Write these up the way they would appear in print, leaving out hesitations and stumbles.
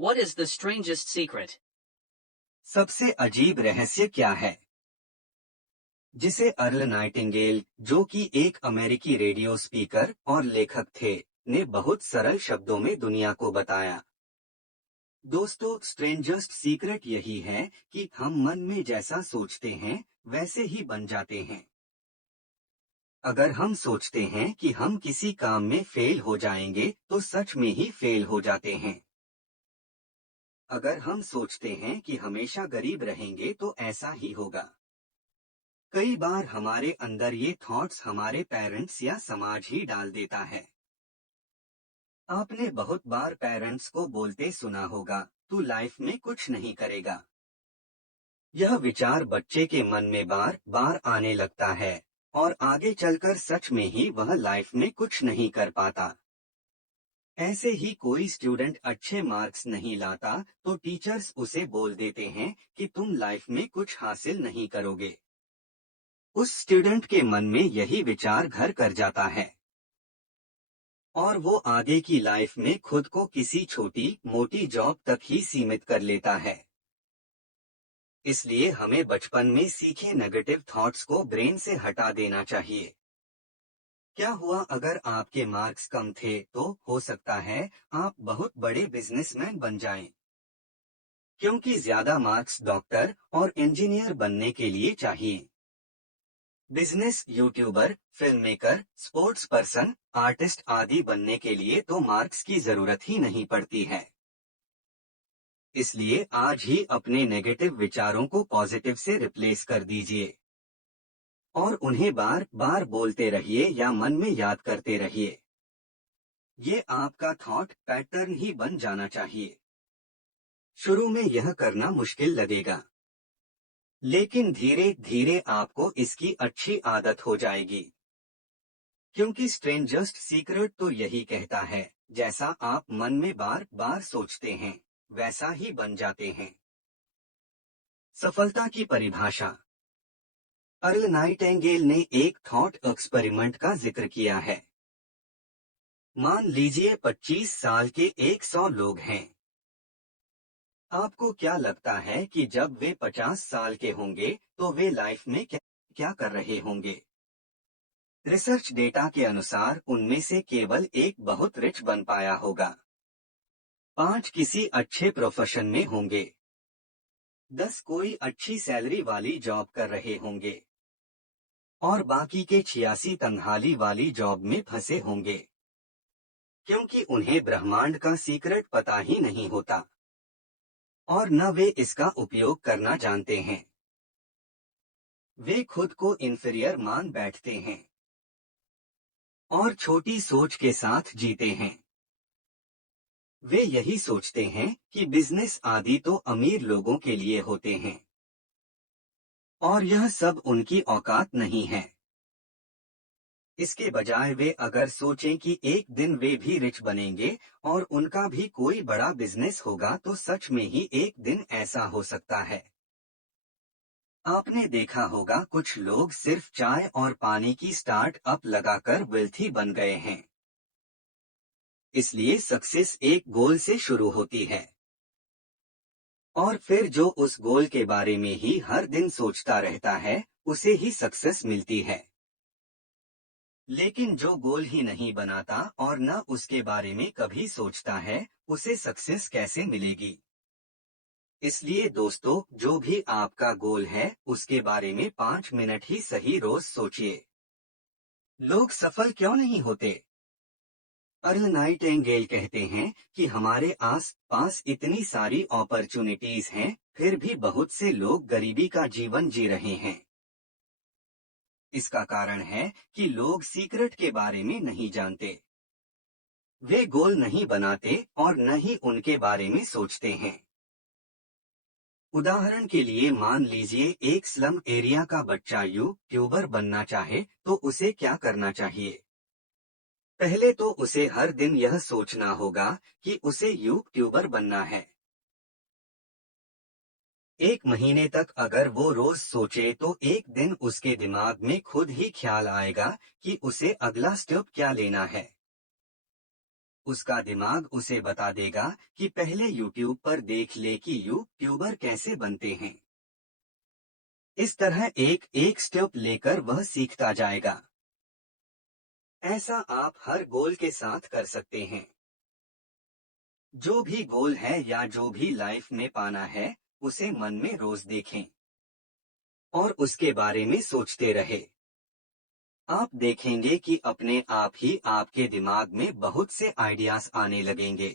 What is the strangest secret? सबसे अजीब रहस्य क्या है, जिसे अर्ल नाइटिंगेल, जो कि एक अमेरिकी रेडियो स्पीकर और लेखक थे, ने बहुत सरल शब्दों में दुनिया को बताया। दोस्तों, स्ट्रेंजस्ट सीक्रेट यही है कि हम मन में जैसा सोचते हैं वैसे ही बन जाते हैं। अगर हम सोचते हैं कि हम किसी काम में फेल हो जाएंगे तो सच में ही फेल हो जाते हैं। अगर हम सोचते हैं कि हमेशा गरीब रहेंगे तो ऐसा ही होगा। कई बार हमारे अंदर ये थॉट्स हमारे पेरेंट्स या समाज ही डाल देता है। आपने बहुत बार पेरेंट्स को बोलते सुना होगा, तू लाइफ में कुछ नहीं करेगा। यह विचार बच्चे के मन में बार बार आने लगता है और आगे चलकर सच में ही वह लाइफ में कुछ नहीं कर पाता। ऐसे ही कोई स्टूडेंट अच्छे मार्क्स नहीं लाता तो टीचर्स उसे बोल देते हैं कि तुम लाइफ में कुछ हासिल नहीं करोगे। उस स्टूडेंट के मन में यही विचार घर कर जाता है और वो आगे की लाइफ में खुद को किसी छोटी मोटी जॉब तक ही सीमित कर लेता है। इसलिए हमें बचपन में सीखे नेगेटिव थॉट्स को ब्रेन से हटा देना चाहिए। क्या हुआ अगर आपके मार्क्स कम थे तो हो सकता है आप बहुत बड़े बिजनेसमैन बन जाएं। क्योंकि ज्यादा मार्क्स डॉक्टर और इंजीनियर बनने के लिए चाहिए। Business, YouTuber, film maker, sports person, artist आदि बनने के लिए तो मार्क्स की जरूरत ही नहीं पड़ती है। इसलिए आज ही अपने नेगेटिव विचारों को पॉजिटिव से रिप्लेस कर दीजिए और उन्हें बार बार बोलते रहिए या मन में याद करते रहिए। ये आपका थॉट पैटर्न ही बन जाना चाहिए। शुरू में यह करना मुश्किल लगेगा, लेकिन धीरे धीरे आपको इसकी अच्छी आदत हो जाएगी। क्योंकि स्ट्रेंजस्ट सीक्रेट तो यही कहता है, जैसा आप मन में बार बार सोचते हैं वैसा ही बन जाते हैं। सफलता की परिभाषा। अर्ल नाइटिंगेल ने एक थॉट एक्सपेरिमेंट का जिक्र किया है। मान लीजिए 25 साल के 100 लोग हैं। आपको क्या लगता है कि जब वे 50 साल के होंगे तो वे लाइफ में क्या क्या कर रहे होंगे? रिसर्च डेटा के अनुसार उनमें से केवल एक बहुत रिच बन पाया होगा, 5 किसी अच्छे प्रोफेशन में होंगे, 10 कोई अच्छी सैलरी वाली जॉब कर रहे होंगे और बाकी के 86 तंगहाली वाली जॉब में फंसे होंगे। क्योंकि उन्हें ब्रह्मांड का सीक्रेट पता ही नहीं होता और न वे इसका उपयोग करना जानते हैं। वे खुद को इंफीरियर मान बैठते हैं और छोटी सोच के साथ जीते हैं। वे यही सोचते हैं कि बिजनेस आदि तो अमीर लोगों के लिए होते हैं और यह सब उनकी औकात नहीं है। इसके बजाय वे अगर सोचें कि एक दिन वे भी रिच बनेंगे और उनका भी कोई बड़ा बिजनेस होगा तो सच में ही एक दिन ऐसा हो सकता है। आपने देखा होगा कुछ लोग सिर्फ चाय और पानी की स्टार्टअप लगाकर वेल्थी बन गए हैं। इसलिए सक्सेस एक गोल से शुरू होती है और फिर जो उस गोल के बारे में ही हर दिन सोचता रहता है उसे ही सक्सेस मिलती है। लेकिन जो गोल ही नहीं बनाता और न उसके बारे में कभी सोचता है, उसे सक्सेस कैसे मिलेगी? इसलिए दोस्तों, जो भी आपका गोल है उसके बारे में 5 मिनट ही सही रोज सोचिए। लोग सफल क्यों नहीं होते? अर्ल नाइटिंगेल कहते हैं कि हमारे आस पास इतनी सारी अपॉर्चुनिटीज हैं, फिर भी बहुत से लोग गरीबी का जीवन जी रहे हैं। इसका कारण है कि लोग सीक्रेट के बारे में नहीं जानते। वे गोल नहीं बनाते और न ही उनके बारे में सोचते हैं। उदाहरण के लिए मान लीजिए एक स्लम एरिया का बच्चा यूट्यूबर बनना चाहे तो उसे क्या करना चाहिए? पहले तो उसे हर दिन यह सोचना होगा कि उसे यूट्यूबर बनना है। 1 महीने तक अगर वो रोज सोचे तो एक दिन उसके दिमाग में खुद ही ख्याल आएगा कि उसे अगला स्टेप क्या लेना है। उसका दिमाग उसे बता देगा कि पहले यूट्यूब पर देख ले कि यूट्यूबर कैसे बनते हैं। इस तरह एक एक स्टेप लेकर वह सीखता जाएगा। ऐसा आप हर गोल के साथ कर सकते हैं। जो भी गोल है या जो भी लाइफ में पाना है, उसे मन में रोज देखें और उसके बारे में सोचते रहे। आप देखेंगे कि अपने आप ही आपके दिमाग में बहुत से आइडियाज आने लगेंगे।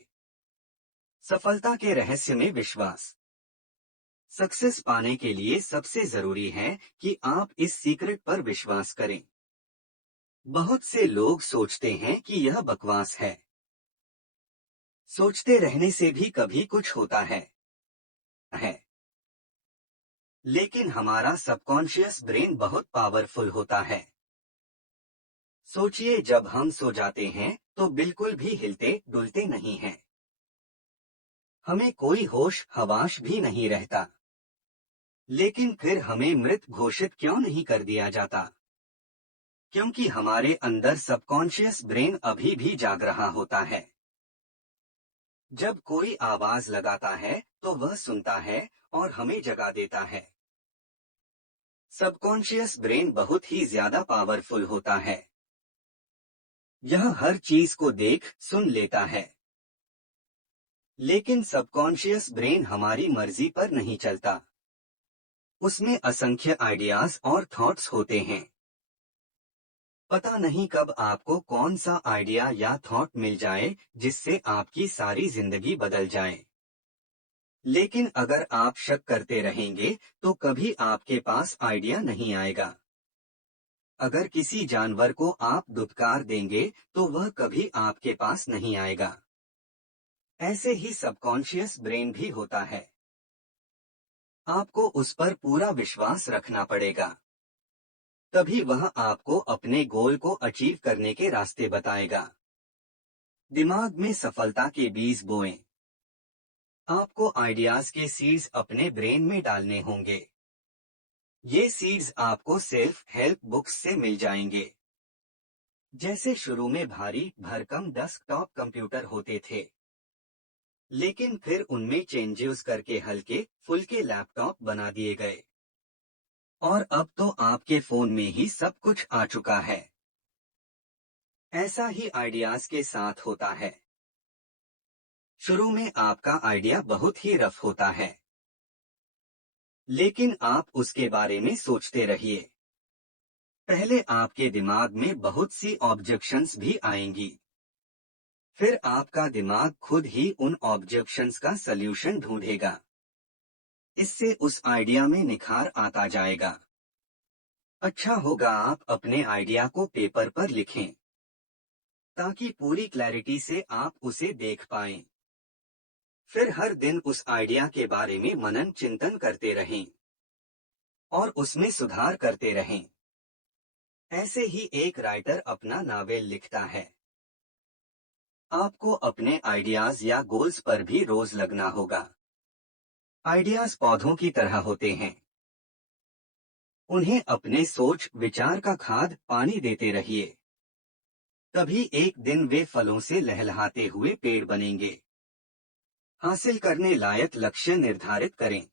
सफलता के रहस्य में विश्वास। सक्सेस पाने के लिए सबसे जरूरी है कि आप इस सीक्रेट पर विश्वास करें। बहुत से लोग सोचते हैं कि यह बकवास है। सोचते रहने से भी कभी कुछ होता है। लेकिन हमारा सबकॉन्शियस ब्रेन बहुत पावरफुल होता है। सोचिए, जब हम सो जाते हैं तो बिल्कुल भी हिलते डुलते नहीं हैं। हमें कोई होश हवास भी नहीं रहता। लेकिन फिर हमें मृत घोषित क्यों नहीं कर दिया जाता? क्योंकि हमारे अंदर सबकॉन्शियस ब्रेन अभी भी जाग रहा होता है। जब कोई आवाज लगाता है तो वह सुनता है और हमें जगा देता है। सबकॉन्शियस ब्रेन बहुत ही ज्यादा पावरफुल होता है। यह हर चीज को देख सुन लेता है। लेकिन सबकॉन्शियस ब्रेन हमारी मर्जी पर नहीं चलता। उसमें असंख्य आइडियाज और थॉट्स होते हैं। पता नहीं कब आपको कौन सा आइडिया या थॉट मिल जाए जिससे आपकी सारी जिंदगी बदल जाए। लेकिन अगर आप शक करते रहेंगे तो कभी आपके पास आइडिया नहीं आएगा। अगर किसी जानवर को आप दुत्कार देंगे तो वह कभी आपके पास नहीं आएगा। ऐसे ही सबकॉन्शियस ब्रेन भी होता है। आपको उस पर पूरा विश्वास रखना पड़ेगा। तभी वह आपको अपने गोल को अचीव करने के रास्ते बताएगा। दिमाग में सफलता के बीज बोएं। आपको आइडियाज के सीड्स अपने ब्रेन में डालने होंगे। ये सीड्स आपको सेल्फ हेल्प बुक्स से मिल जाएंगे। जैसे शुरू में भारी भरकम डेस्कटॉप कंप्यूटर होते थे, लेकिन फिर उनमें चेंजेस करके हल्के फुल्के लैपटॉप बना दिए गए। और अब तो आपके फोन में ही सब कुछ आ चुका है। ऐसा ही आइडियाज के साथ होता है। शुरू में आपका आइडिया बहुत ही रफ होता है, लेकिन आप उसके बारे में सोचते रहिए। पहले आपके दिमाग में बहुत सी ऑब्जेक्शंस भी आएंगी। फिर आपका दिमाग खुद ही उन ऑब्जेक्शंस का सल्यूशन ढूंढेगा। इससे उस आइडिया में निखार आता जाएगा। अच्छा होगा आप अपने आइडिया को पेपर पर लिखें, ताकि पूरी क्लैरिटी से आप उसे देख पाएं। फिर हर दिन उस आइडिया के बारे में मनन चिंतन करते रहें और उसमें सुधार करते रहें। ऐसे ही एक राइटर अपना नावेल लिखता है। आपको अपने आइडियाज या गोल्स पर भी रोज लगना होगा। आइडियाज पौधों की तरह होते हैं। उन्हें अपने सोच विचार का खाद पानी देते रहिए। तभी एक दिन वे फलों से लहलहाते हुए पेड़ बनेंगे। हासिल करने लायक लक्ष्य निर्धारित करें।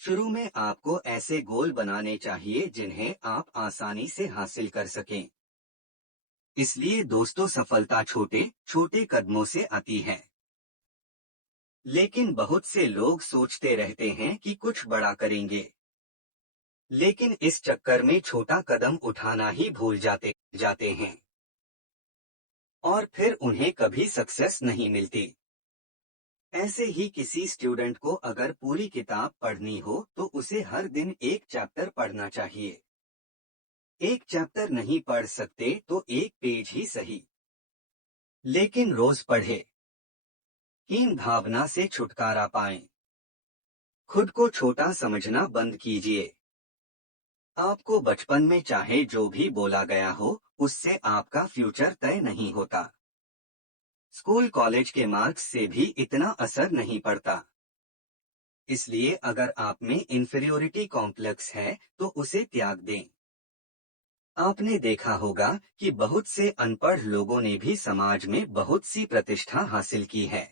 शुरू में आपको ऐसे गोल बनाने चाहिए जिन्हें आप आसानी से हासिल कर सकें। इसलिए दोस्तों, सफलता छोटे छोटे कदमों से आती है। लेकिन बहुत से लोग सोचते रहते हैं कि कुछ बड़ा करेंगे, लेकिन इस चक्कर में छोटा कदम उठाना ही भूल जाते हैं और फिर उन्हें कभी सक्सेस नहीं मिलती। ऐसे ही किसी स्टूडेंट को अगर पूरी किताब पढ़नी हो तो उसे हर दिन एक चैप्टर पढ़ना चाहिए। एक चैप्टर नहीं पढ़ सकते तो एक पेज ही सही, लेकिन रोज पढ़े। हीन भावना से छुटकारा पाएं। खुद को छोटा समझना बंद कीजिए। आपको बचपन में चाहे जो भी बोला गया हो, उससे आपका फ्यूचर तय नहीं होता। स्कूल कॉलेज के मार्क्स से भी इतना असर नहीं पड़ता। इसलिए अगर आप में इंफीरियोरिटी कॉम्प्लेक्स है तो उसे त्याग दें। आपने देखा होगा कि बहुत से अनपढ़ लोगों ने भी समाज में बहुत सी प्रतिष्ठा हासिल की है।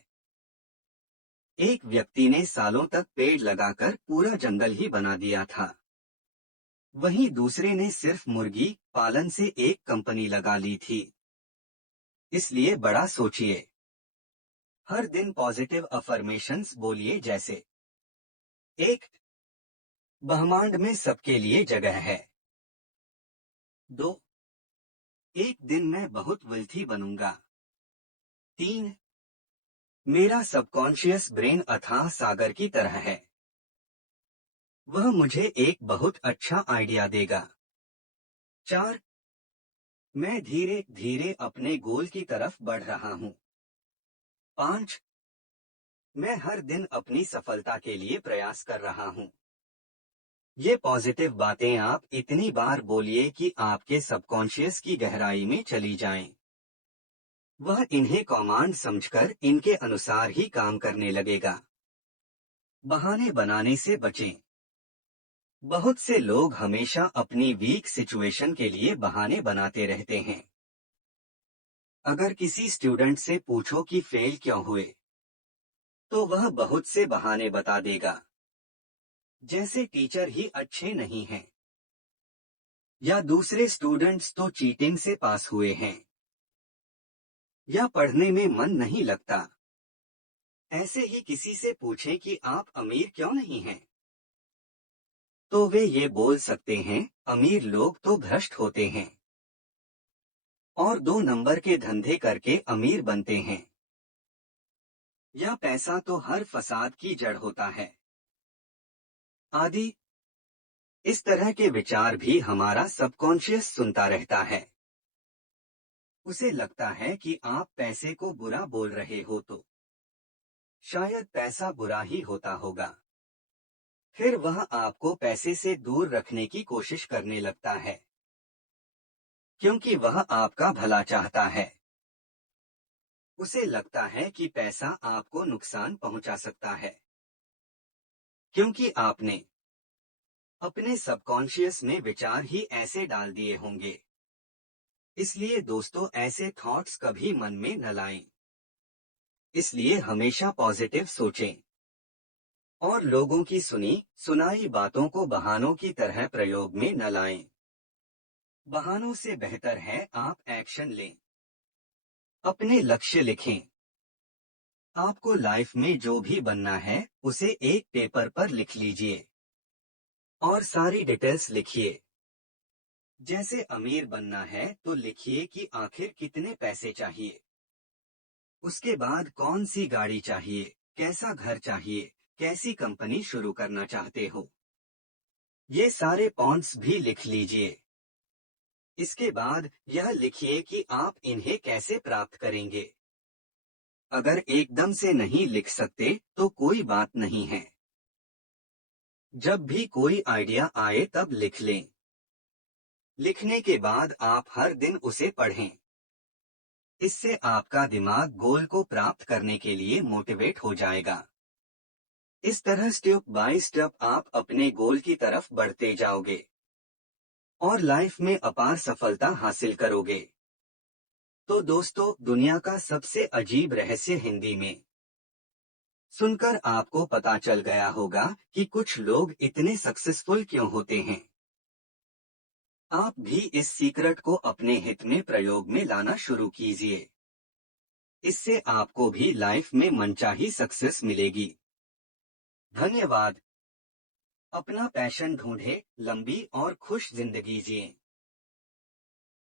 एक व्यक्ति ने सालों तक पेड़ लगाकर पूरा जंगल ही बना दिया था। वहीं दूसरे ने सिर्फ मुर्गी पालन से एक कंपनी लगा ली थी। इसलिए बड़ा सोचिए। हर दिन पॉजिटिव अफर्मेशंस बोलिए, जैसे 1. ब्रह्मांड में सबके लिए जगह है। 2. एक दिन मैं बहुत वेल्थी बनूंगा। 3. मेरा सबकॉन्शियस ब्रेन अथाह सागर की तरह है, वह मुझे एक बहुत अच्छा आइडिया देगा। 4. मैं धीरे धीरे अपने गोल की तरफ बढ़ रहा हूँ। 5. मैं हर दिन अपनी सफलता के लिए प्रयास कर रहा हूँ। ये पॉजिटिव बातें आप इतनी बार बोलिए कि आपके सबकॉन्शियस की गहराई में चली जाएं। वह इन्हें कमांड समझकर इनके अनुसार ही काम करने लगेगा। बहाने बनाने से बचें। बहुत से लोग हमेशा अपनी वीक सिचुएशन के लिए बहाने बनाते रहते हैं। अगर किसी स्टूडेंट से पूछो कि फेल क्यों हुए, तो वह बहुत से बहाने बता देगा, जैसे टीचर ही अच्छे नहीं हैं, या दूसरे स्टूडेंट्स तो चीटिंग से पास हुए हैं, या पढ़ने में मन नहीं लगता। ऐसे ही किसी से पूछें कि आप अमीर क्यों नहीं हैं, तो वे ये बोल सकते हैं, अमीर लोग तो भ्रष्ट होते हैं और 2 नंबर के धंधे करके अमीर बनते हैं, या पैसा तो हर फसाद की जड़ होता है, आदि। इस तरह के विचार भी हमारा सबकॉन्शियस सुनता रहता है। उसे लगता है कि आप पैसे को बुरा बोल रहे हो, तो शायद पैसा बुरा ही होता होगा। फिर वह आपको पैसे से दूर रखने की कोशिश करने लगता है, क्योंकि वह आपका भला चाहता है। उसे लगता है कि पैसा आपको नुकसान पहुंचा सकता है, क्योंकि आपने अपने सबकॉन्शियस में विचार ही ऐसे डाल दिए होंगे। इसलिए दोस्तों, ऐसे थॉट्स कभी मन में न लाएं। इसलिए हमेशा पॉजिटिव सोचें और लोगों की सुनी सुनाई बातों को बहानों की तरह प्रयोग में न लाएं। बहानों से बेहतर है आप एक्शन लें, अपने लक्ष्य लिखें। आपको लाइफ में जो भी बनना है उसे एक पेपर पर लिख लीजिए और सारी डिटेल्स लिखिए। जैसे अमीर बनना है तो लिखिए कि आखिर कितने पैसे चाहिए, उसके बाद कौन सी गाड़ी चाहिए, कैसा घर चाहिए, कैसी कंपनी शुरू करना चाहते हो। ये सारे पॉइंट्स भी लिख लीजिए। इसके बाद यह लिखिए कि आप इन्हें कैसे प्राप्त करेंगे। अगर एकदम से नहीं लिख सकते तो कोई बात नहीं है। जब भी कोई आइडिया आए तब लिख लें। लिखने के बाद आप हर दिन उसे पढ़ें। इससे आपका दिमाग गोल को प्राप्त करने के लिए मोटिवेट हो जाएगा। इस तरह स्टेप बाय स्टेप आप अपने गोल की तरफ बढ़ते जाओगे और लाइफ में अपार सफलता हासिल करोगे। तो दोस्तों, दुनिया का सबसे अजीब रहस्य हिंदी में सुनकर आपको पता चल गया होगा कि कुछ लोग इतने सक्सेसफुल क्यों होते हैं। आप भी इस सीक्रेट को अपने हित में प्रयोग में लाना शुरू कीजिए। इससे आपको भी लाइफ में मनचाही सक्सेस मिलेगी। धन्यवाद। अपना पैशन ढूंढे, लंबी और खुश जिंदगी जिए।